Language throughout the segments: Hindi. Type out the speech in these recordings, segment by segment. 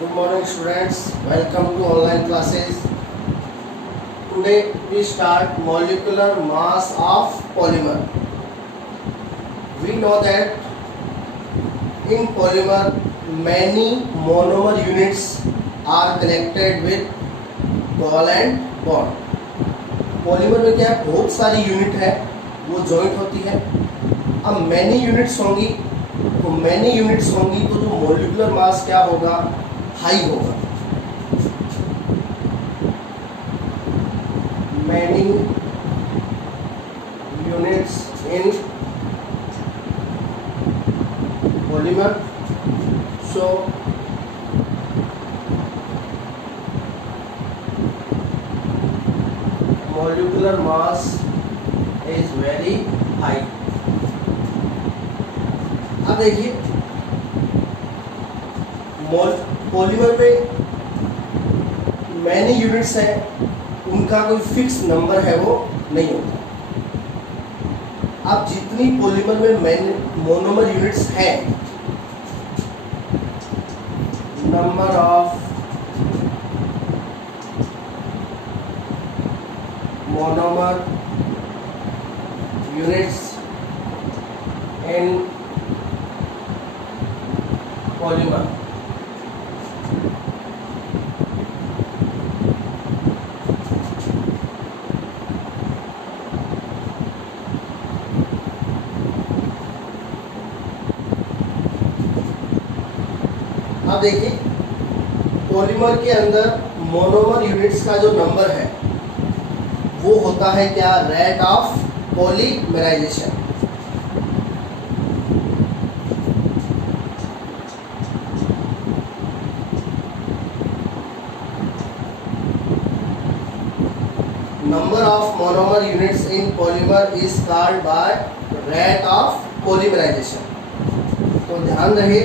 Good morning students, welcome to online classes. Today we start molecular mass of polymer. We know that in polymer many monomer units are connected with covalent bond. Polymer में क्या है, बहुत सारी यूनिट है वो जॉइंट होती है. अब मैनी यूनिट्स होंगी तो जो मोलिकुलर मास क्या होगा, हाई होगा. Many units in polymer, so molecular mass is very high. अब देखिए पॉलीमर में मैनी यूनिट्स हैं, उनका कोई फिक्स नंबर है वो नहीं होता. अब जितनी पॉलीमर में मोनोमर यूनिट्स हैं, number of monomer units in polymer. अब देखिए पॉलीमर के अंदर मोनोमर यूनिट्स का जो नंबर है वो होता है क्या, rate of polymerisation. Number of monomer units in polymer is called by rate of polymerisation. तो ध्यान रहे,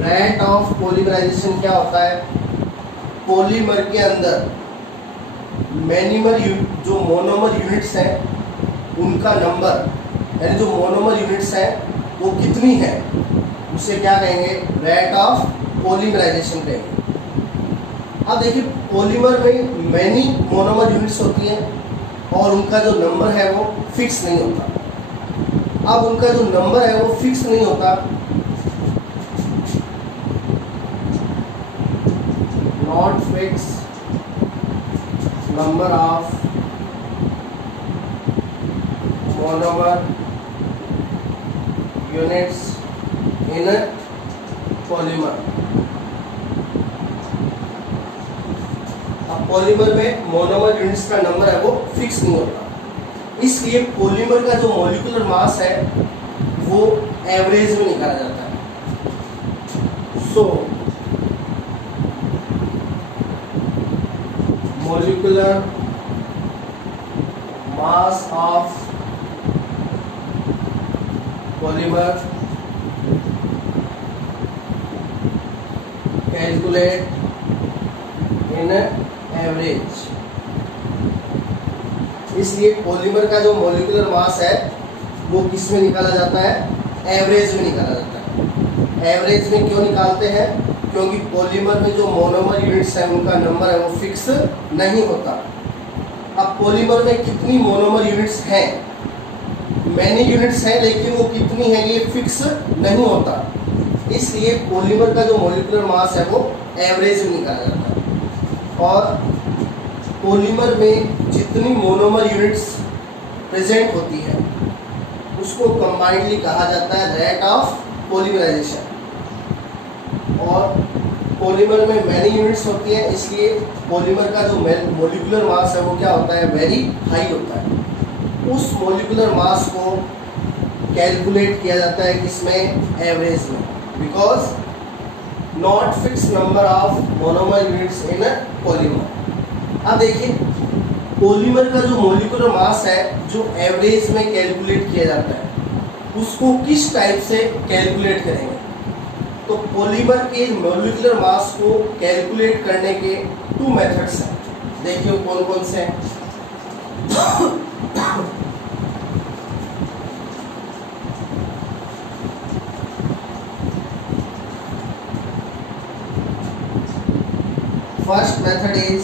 रेट ऑफ पॉलीमराइजेशन क्या होता है. पॉलीमर के अंदर जो मोनोमर यूनिट्स हैं उनका नंबर, यानी जो मोनोमर यूनिट्स हैं वो कितनी है, उसे क्या कहेंगे, रेट ऑफ पॉलीमराइजेशन कहेंगे. अब देखिए पॉलीमर में मैनी मोनोमर यूनिट्स होती हैं और उनका जो नंबर है वो फिक्स नहीं होता. अब उनका जो नंबर है वो फिक्स नहीं होता, not fix number of monomer units in a polymer. अब पॉलीमर में मोनोमर यूनिट्स का नंबर है वो फिक्स नहीं होता, इसलिए पॉलीमर का जो मॉलिक्यूलर मास है वो एवरेज में निकाला जाता है. सो molecular mass of polymer calculate in average. इसलिए पॉलीमर का जो मॉलिक्यूलर मास है वो किस में निकाला जाता है, एवरेज में निकाला जाता है. एवरेज में क्यों निकालते हैं, क्योंकि पॉलीमर में जो मोनोमर यूनिट्स हैं उनका नंबर है वो फिक्स नहीं होता. अब पॉलीमर में कितनी मोनोमर यूनिट्स हैं, मैनी यूनिट्स हैं, लेकिन वो कितनी है ये फिक्स नहीं होता, इसलिए पॉलीमर का जो मॉलिक्यूलर मास है वो एवरेज में निकाला जाता है. और पॉलीमर में जितनी मोनोमर यूनिट्स प्रेजेंट होती है उसको कंबाइंडली कहा जाता है रेट ऑफ पॉलीमराइजेशन. और पॉलीमर में मैनी यूनिट्स होती हैं, इसलिए पॉलीमर का जो मोलिकुलर मास है वो क्या होता है, वेरी हाई होता है. उस मोलिकुलर मास को कैलकुलेट किया जाता है किसमें, एवरेज में, because not fix number of monomer units in polymer. अब देखिए पॉलीमर का जो मोलिकुलर मास है जो एवरेज में कैलकुलेट किया जाता है उसको किस टाइप से कैलकुलेट करेंगे. तो पॉलीमर के मॉलिक्यूलर मास को कैलकुलेट करने के 2 मेथड्स हैं. देखिए कौन कौन से हैं. First method is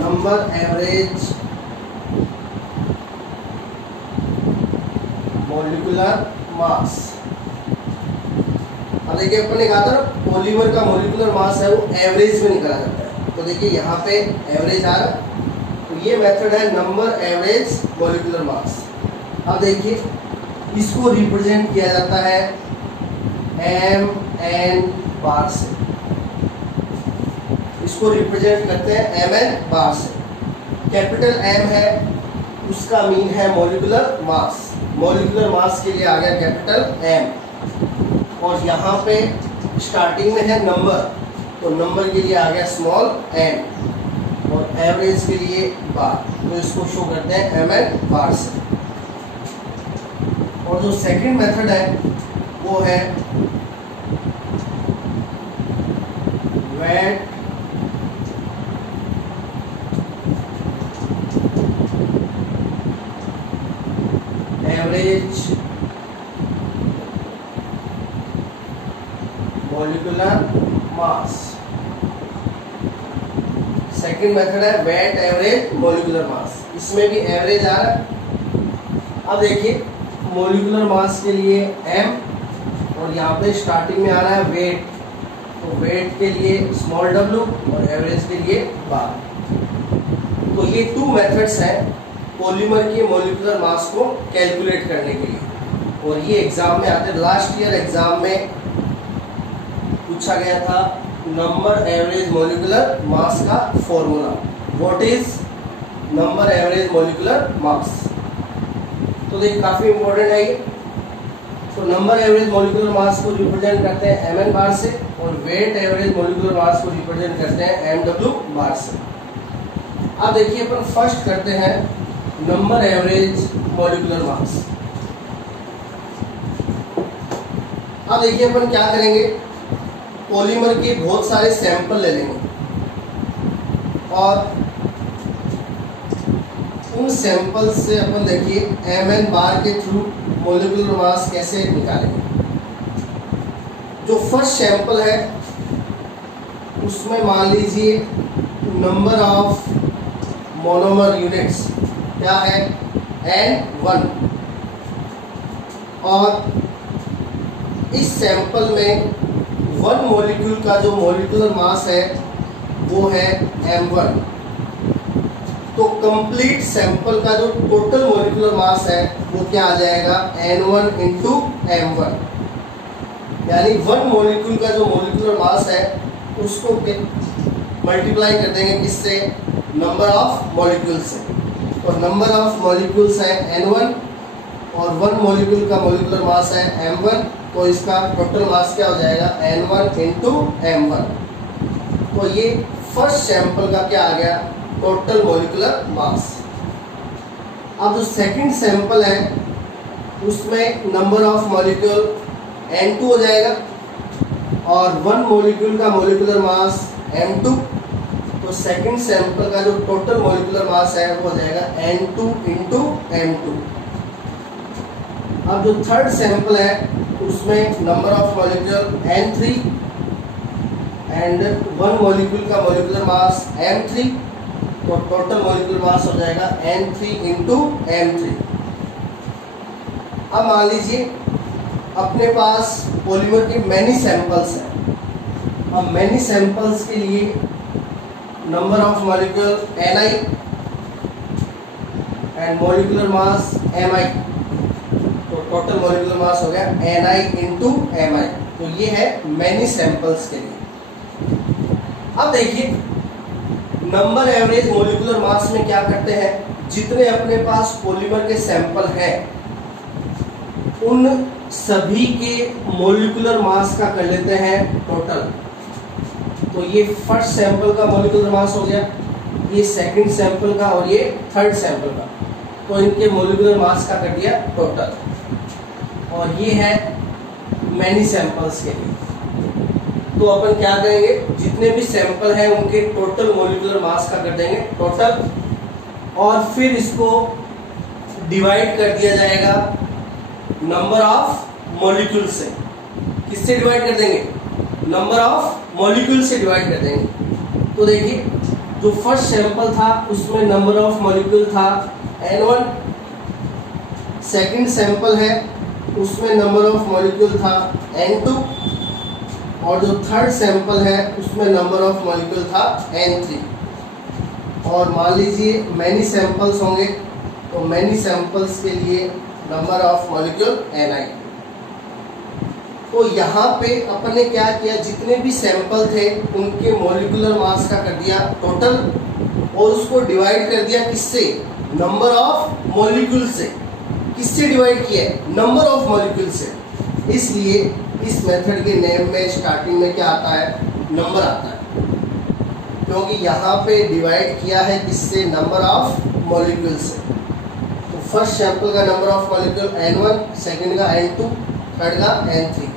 number average molecular मास। अब देखिए अपन ने कहा था ना पॉलीमर का मॉलिक्यूलर मास है वो एवरेज में निकाला जाता है, तो देखिए यहाँ पे एवरेज आ रहा, तो ये मेथड है नंबर एवरेज मॉलिक्यूलर मास। अब देखिए इसको रिप्रेजेंट किया जाता है mn बार से, इसको रिप्रेजेंट करते हैं mn बार से। कैपिटल M है उसका मीन है मॉलिक्यूलर मास, मॉलिक्यूलर मास के लिए आ गया कैपिटल M, और यहाँ पे स्टार्टिंग में है नंबर, तो नंबर के लिए आ गया स्मॉल m, और एवरेज के लिए बार, तो इसको शो करते हैं mn बार से। और जो सेकंड मेथड है वो है weight average molecular mass. Second method है वेट एवरेज मॉलिक्यूलर मास, इसमें भी एवरेज आ रहा है। अब देखिए मॉलिक्यूलर मास के लिए m, और यहाँ पे स्टार्टिंग में आ रहा है वेट, तो वेट के लिए स्मॉल w और एवरेज के लिए बार। तो ये टू मेथड्स हैं पॉलीमर के मॉलिक्यूलर मास को कैलकुलेट करने के लिए, और ये एग्जाम में आते, लास्ट ईयर एग्जाम में पूछा गया था नंबर एवरेज मॉलिक्यूलर मास का formula, what is number average molecular mass. तो देखिए काफी इंपॉर्टेंट है ये। तो नंबर एवरेज मॉलिक्यूलर मास को रिप्रेजेंट करते हैं mn बार से, और वेट एवरेज मॉलिक्यूलर मास को रिप्रेजेंट करते हैं mw बार से। अब देखिए अपन फर्स्ट करते हैं नंबर एवरेज मॉलिक्यूलर मास। अब देखिए अपन क्या करेंगे, पॉलीमर के बहुत सारे सैंपल ले लेंगे और उन सैंपल से अपन देखिए mn बार के थ्रू मॉलिक्यूलर मास कैसे निकालेंगे। जो फर्स्ट सैंपल है उसमें मान लीजिए नंबर ऑफ मोनोमर यूनिट्स क्या है n1, और इस सैंपल में वन मॉलिक्यूल का जो मॉलिक्यूलर मास है वो है m1। तो कंप्लीट सैंपल का जो टोटल मॉलिक्यूलर मास है वो क्या आ जाएगा n1 इंटू m1, यानी वन मॉलिक्यूल का जो मॉलिक्यूलर मास है उसको मल्टीप्लाई कर देंगे किससे, नंबर ऑफ मॉलिक्यूल से। तो नंबर ऑफ मॉलिक्यूल्स है n1 और वन मॉलिक्यूल का मॉलिक्यूलर मास है m1, तो इसका टोटल मास क्या हो जाएगा n1 इंटू m1। तो ये फर्स्ट सैंपल का क्या आ गया टोटल मॉलिक्यूलर मास। अब जो सेकंड सैंपल है उसमें नंबर ऑफ मॉलिक्यूल n2 हो जाएगा और वन मॉलिक्यूल का मॉलिक्यूलर मास m2, तो सेकंड सैंपल का जो टोटल मॉलिक्यूलर मास है वो हो जाएगा n2 इंटू m2। अब जो थर्ड सैंपल है उसमें number of molecule n3 and one molecule का मॉलिक्यूलर मास m3, तो टोटल मॉलिक्यूलर मास हो जाएगा n3 इंटू m3। अब मान लीजिए अपने पास पॉलीमर के मैनी सैंपल्स हैं, अब मैनी सैंपल्स के लिए number of molecule ni and molecular mass mi, तो टोटल मॉलिक्यूलर मास हो गया ni इंटू mi। तो ये है मैनी सैंपल्स के लिए। अब देखिए नंबर एवरेज मॉलिक्यूलर मास में क्या करते हैं, जितने अपने पास पॉलीमर के सैंपल हैं उन सभी के मॉलिक्यूलर मास का कर लेते हैं टोटल। तो ये फर्स्ट सैंपल का मॉलिक्यूलर मास हो गया, ये सेकंड सैंपल का और ये थर्ड सैंपल का, तो इनके मॉलिक्यूलर मास का कर दिया टोटल। और ये है मैनी सैंपल्स के लिए। तो अपन क्या करेंगे, जितने भी सैंपल हैं उनके टोटल मॉलिक्यूलर मास का कर देंगे टोटल, और फिर इसको डिवाइड कर दिया जाएगा नंबर ऑफ मॉलिक्यूल से। किससे डिवाइड कर देंगे? नंबर ऑफ मॉलिक्यूल से डिवाइड कर देंगे। तो देखिए जो फर्स्ट सैंपल था उसमें नंबर ऑफ मॉलिक्यूल था N1, सेकंड सैंपल है उसमें नंबर ऑफ मॉलिक्यूल था N2, और जो थर्ड सैंपल है उसमें नंबर ऑफ मॉलिक्यूल था N3। और मान लीजिए मैनी सैंपल्स होंगे तो मैनी सैंपल्स के लिए नंबर ऑफ मॉलिक्यूल Ni। तो यहाँ पे अपने क्या किया, जितने भी सैंपल थे उनके मॉलिक्यूलर मास का कर दिया टोटल, और उसको डिवाइड कर दिया किससे? नंबर ऑफ मॉलिक्यूल से। किससे डिवाइड किया है? नंबर ऑफ मॉलिक्यूल से। इसलिए इस मेथड के नेम में स्टार्टिंग में क्या आता है? नंबर आता है, क्योंकि यहाँ पे डिवाइड किया है किससे? नंबर ऑफ मॉलिक्यूल से। तो फर्स्ट सैंपल का number of molecule N1, second का N2, थर्ड का N3,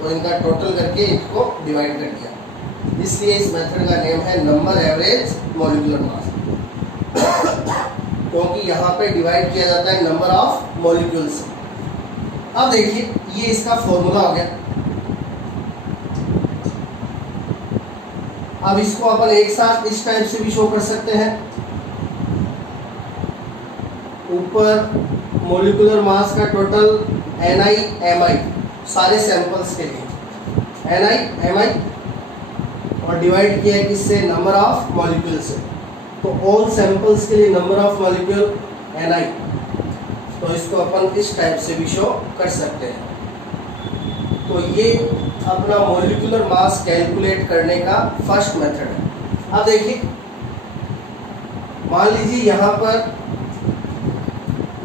तो इनका टोटल करके इसको डिवाइड कर दिया। इसलिए इस मेथड का नेम है नंबर एवरेज मॉलिक्यूलर मास, क्योंकि यहाँ पे डिवाइड किया जाता है नंबर ऑफ मॉलिक्यूल से। अब देखिए ये इसका फॉर्मूला हो गया। अब इसको अपन एक साथ इस टाइप से भी शो कर सकते हैं। ऊपर मॉलिक्यूलर मास का टोटल Ni Mi सारे सैंपल्स के लिए Ni Mi, और डिवाइड किया है किससे? नंबर ऑफ मॉलिक्यूल से। तो ऑल सैंपल्स के लिए नंबर ऑफ मॉलिक्यूल Ni, तो इसको अपन इस टाइप से भी शो कर सकते हैं। तो ये अपना मॉलिक्यूलर मास कैलकुलेट करने का फर्स्ट मेथड है। अब देखिए मान लीजिए यहाँ पर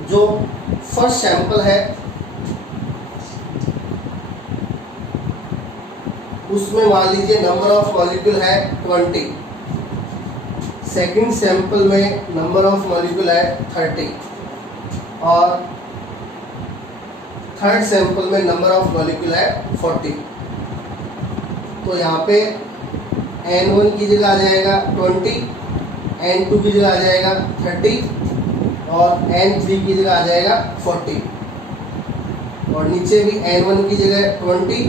जो फर्स्ट सैंपल है उसमें मान लीजिए नंबर ऑफ मॉलिक्यूल है 20, सेकंड सैंपल में नंबर ऑफ मॉलिक्यूल है 30, और थर्ड सैंपल में नंबर ऑफ मॉलिक्यूल है 40। तो यहाँ पे N1 की जगह आ जाएगा 20, N2 की जगह आ जाएगा 30, और N3 की जगह आ जाएगा 40, और नीचे भी N1 की जगह 20,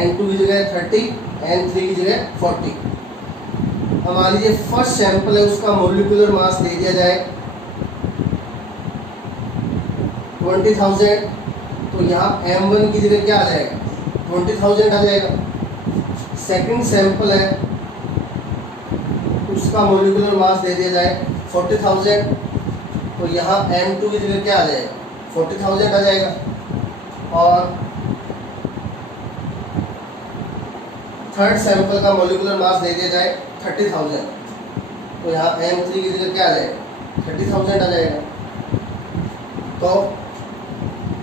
N2 की जगह 30, N3 की जगह 40। अब मान लीजिए फर्स्ट सैंपल है उसका मॉलिक्यूलर मास दे दिया जाए 20,000, तो यहाँ M1 की जगह क्या आ जाएगा? 20,000 आ जाएगा। सेकंड सैंपल है उसका मॉलिक्यूलर मास दे दिया जाए 40,000, तो यहाँ M2 की जगह क्या आ जाएगा? 40,000 आ जाएगा। और थर्ड सैंपल का मॉलिक्यूलर मास दे दिया जाए 30,000, तो यहाँ M3 की जगह क्या आ जाएगा? 30,000 आ जाएगा। तो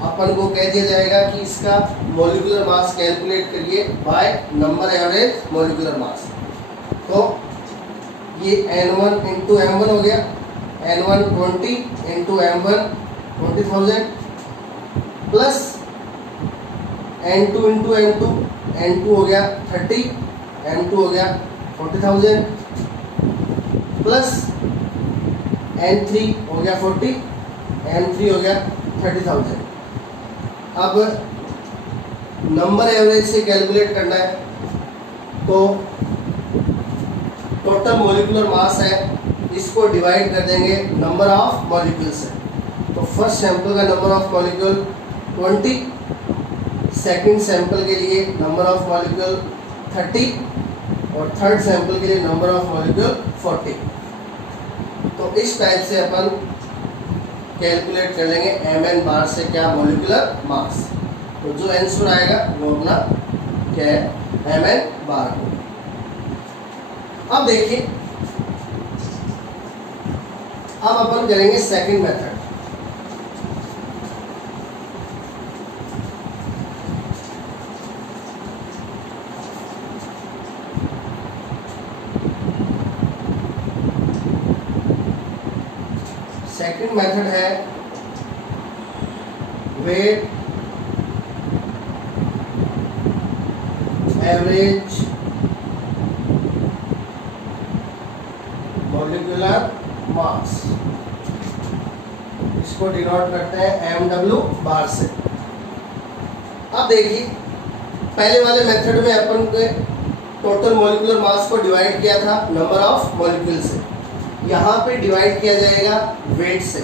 अपन को कह दिया जाएगा कि इसका मॉलिक्यूलर मास कैलकुलेट करिए by number average molecular mass. तो ये N1 इंटू M1 हो गया, N1 20 into M1 20,000, plus N2 into M2, N2 हो गया 30, M2 हो गया 40,000, प्लस N3 हो गया 40, M3 हो गया 30,000। अब नंबर एवरेज से कैलकुलेट करना है, तो टोटल मॉलिक्यूलर मास है इसको डिवाइड कर देंगे नंबर ऑफ मॉलिक्यूल से। तो फर्स्ट सैंपल का number of molecule 20, second sample के लिए नंबर ऑफ मॉलिक्यूल 30, और थर्ड सैंपल के लिए नंबर ऑफ मॉलिक्यूल 40। तो इस टाइप से अपन कैलकुलेट कर लेंगे Mn बार से क्या? Molecular mass. तो जो आंसर आएगा वो अपना क्या है? Mn बार होगा। अब देखिए अब अपन करेंगे सेकंड मेथड। सेकंड मेथड है वेट एवरेज मॉलिक्यूलर मास, इसको डिनोट करते हैं MW बार से। अब देखिए पहले वाले मेथड में अपन के टोटल मॉलिक्यूलर मास को डिवाइड किया था नंबर ऑफ मॉलिक्यूल से, यहाँ पे डिवाइड किया जाएगा वेट से।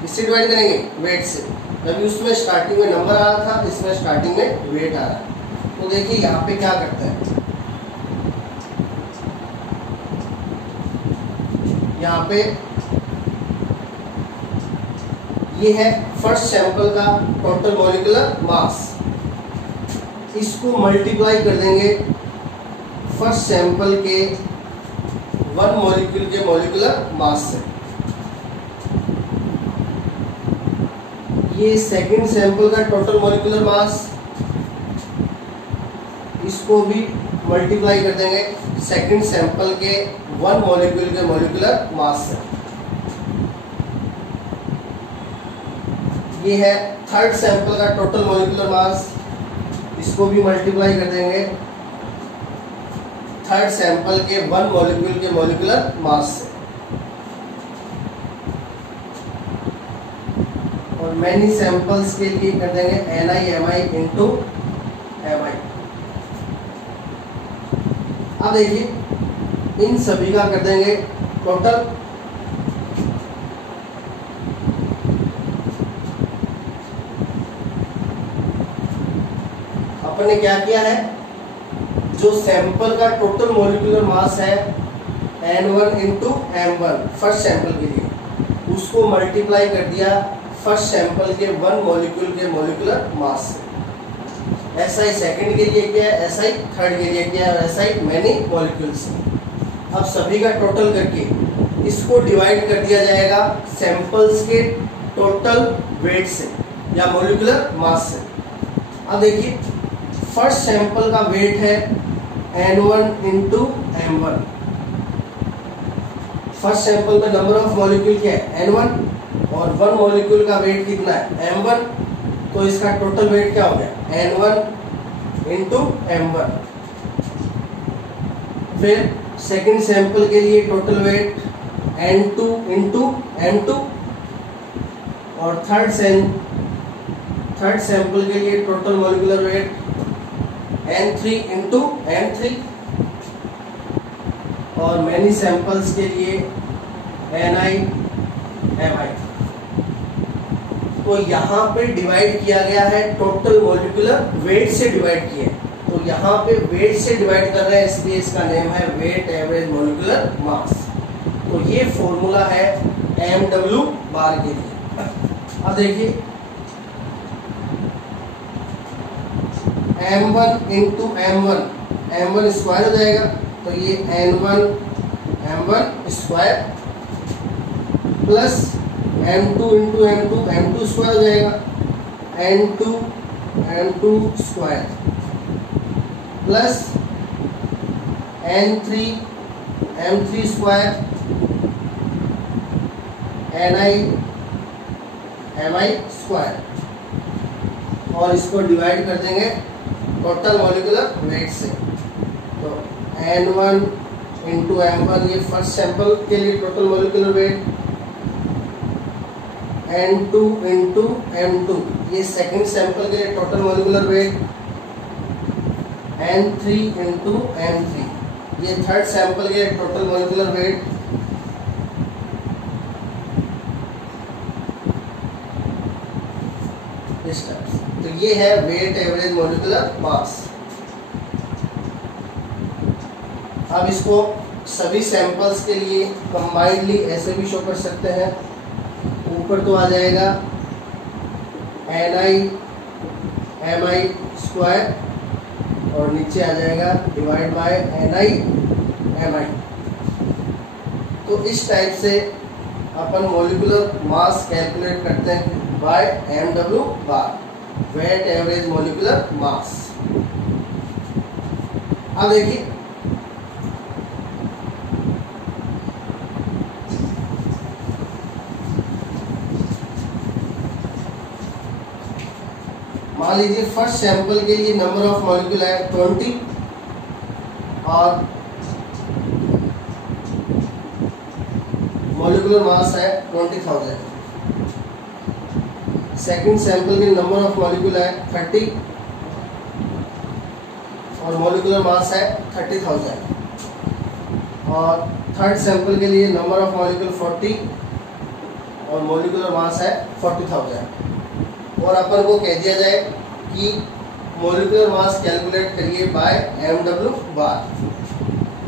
किससे डिवाइड करेंगे? वेट से। अभी उसमें स्टार्टिंग में नंबर आ रहा था, इसमें स्टार्टिंग में वेट आ रहा है। तो देखिए यहाँ पे क्या करता है, यहाँ पे ये है फर्स्ट सैंपल का टोटल मॉलिक्यूलर मास, इसको मल्टीप्लाई कर देंगे फर्स्ट सैंपल के 1 मॉलिक्यूल के मॉलिक्यूलर मास से। ये सेकंड सैंपल का टोटल मॉलिक्यूलर मास, इसको भी मल्टीप्लाई कर देंगे सेकंड सैंपल के 1 मॉलिक्यूल के मॉलिक्यूलर मास से। ये है थर्ड सैंपल का टोटल मॉलिक्यूलर मास, इसको भी मल्टीप्लाई कर देंगे थर्ड सैंपल के 1 मॉलिक्यूल के मॉलिक्यूलर मास से। और मैनी सैंपल्स के लिए कर देंगे NiMi इंटू Mi। अब देखिए इन सभी का कर देंगे टोटल। अपन ने क्या किया है, जो सैंपल का टोटल मॉलिक्यूलर मास है N1 into M1 first sample के लिए, उसको मल्टीप्लाई कर दिया फर्स्ट सैंपल के 1 मॉलिक्यूल के मॉलिक्यूलर मास से। ऐसा ही सेकंड के लिए किया है, ऐसा ही थर्ड के लिए किया है, और ऐसा ही मैनी मॉलिक्यूल से। अब सभी का टोटल करके इसको डिवाइड कर दिया जाएगा सैंपल्स के टोटल वेट से या मॉलिक्यूलर मास से। अब देखिए फर्स्ट सैंपल का वेट है N1 into M1। First sample में नंबर ऑफ मॉलिक्यूल क्या है? N1, और 1 मॉलिक्यूल का वेट कितना है? M1। तो इसका टोटल वेट क्या हो गया? N1 into M1। फिर सेकंड सैंपल के लिए total weight N2 into M2, और थर्ड सैंपल के लिए total molecular weight N3 into M3, और मैनी सैंपल्स के लिए NiMi। तो यहाँ पे डिवाइड किया गया है टोटल मॉलिक्यूलर वेट से डिवाइड किया है, तो यहाँ पे वेट से डिवाइड कर रहे हैं, इसलिए इसका नेम है वेट एवरेज मॉलिक्यूलर मास। तो ये फॉर्मूला है MW बार के लिए। अब देखिए M1 इंटू M1 स्क्वायर हो जाएगा, तो ये N1 M1 square plus M2 into M2 square हो जाएगा, M2 square plus M3 square NiMi square, और इसको डिवाइड कर देंगे टोटल मॉलिक्यूलर वेट से। तो N1 इंटू M1 ये फर्स्ट सैंपल के लिए total molecular weight, N2 into M2 ये सेकंड सैंपल के लिए total molecular weight, N3 into M3 ये थर्ड सैंपल के लिए टोटल मॉलिक्यूलर वेट, इस टाइप से। तो ये है वेट एवरेज मॉलिक्यूलर मास। अब इसको सभी सैंपल्स के लिए कंबाइंडली ऐसे भी शो कर सकते हैं। ऊपर तो आ जाएगा NiMi स्क्वायर, और नीचे आ जाएगा डिवाइड बाय NiMi। तो इस टाइप से अपन मॉलिक्यूलर मास कैलकुलेट करते हैं बाय MW बार, वेट एवरेज मॉलिक्यूलर मास। अब देखिए मान लीजिए फर्स्ट सैंपल के लिए नंबर ऑफ मॉलिक्यूल है 20 और मॉलिक्यूलर मास है 20,000। सेकंड सैंपल के नंबर ऑफ मॉलिक्यूल है 30 और मॉलिक्यूलर मास है 30,000। और थर्ड सैंपल के लिए नंबर ऑफ मॉलिक्यूल 40 और मॉलिक्यूलर मास है 40,000। और अपन को कह दिया जाए कि मॉलिक्यूलर मास कैलकुलेट करिए बाय mw बार।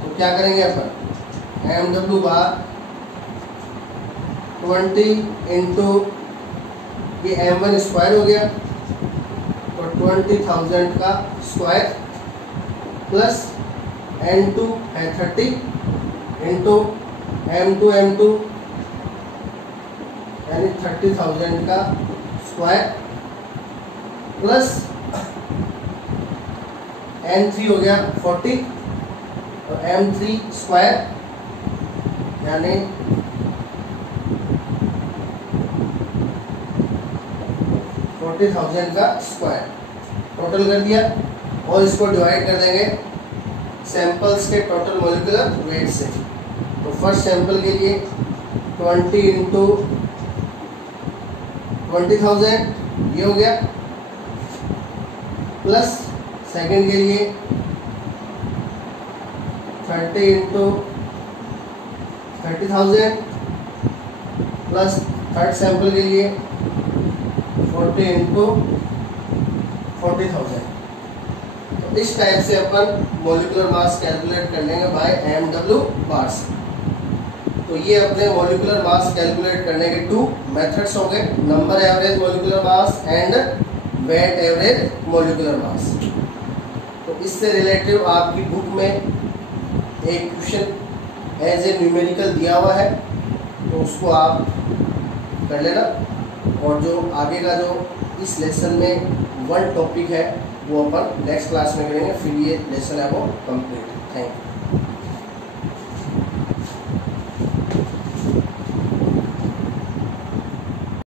तो क्या करेंगे अपन, mw बार 20 इंटू ये m1 स्क्वायर हो गया, तो 20,000 का स्क्वायर प्लस n2 है 30 इंटू m2 यानी 30,000 का स्क्वायर प्लस n3 हो गया 40 और m3 स्क्वायर यानी 40,000 का स्क्वायर टोटल कर दिया। और इसको डिवाइड कर देंगे सैंपल्स के टोटल मॉलिक्यूलर वेट से। तो फर्स्ट सैंपल के लिए 20 इंटू 20,000 ये हो गया, प्लस सेकंड के लिए 30 इंटू 30,000 प्लस थर्ड सैंपल के लिए 40 इंटू 40,000। तो इस टाइप से अपन मॉलिक्यूलर मास कैलकुलेट कर लेंगे बाय mw बार से। तो ये अपने मॉलिक्यूलर मास कैलकुलेट करने के 2 मेथड्स हो गए, number average molecular mass and weight average molecular mass. तो इससे रिलेटिव आपकी बुक में एक क्वेश्चन एज ए न्यूमेरिकल दिया हुआ है, तो उसको आप कर लेना। और जो आगे का जो इस लेसन में 1 टॉपिक है वो अपन नेक्स्ट क्लास में करेंगे, फिर ये लेसन है वो कंप्लीट। Thank you.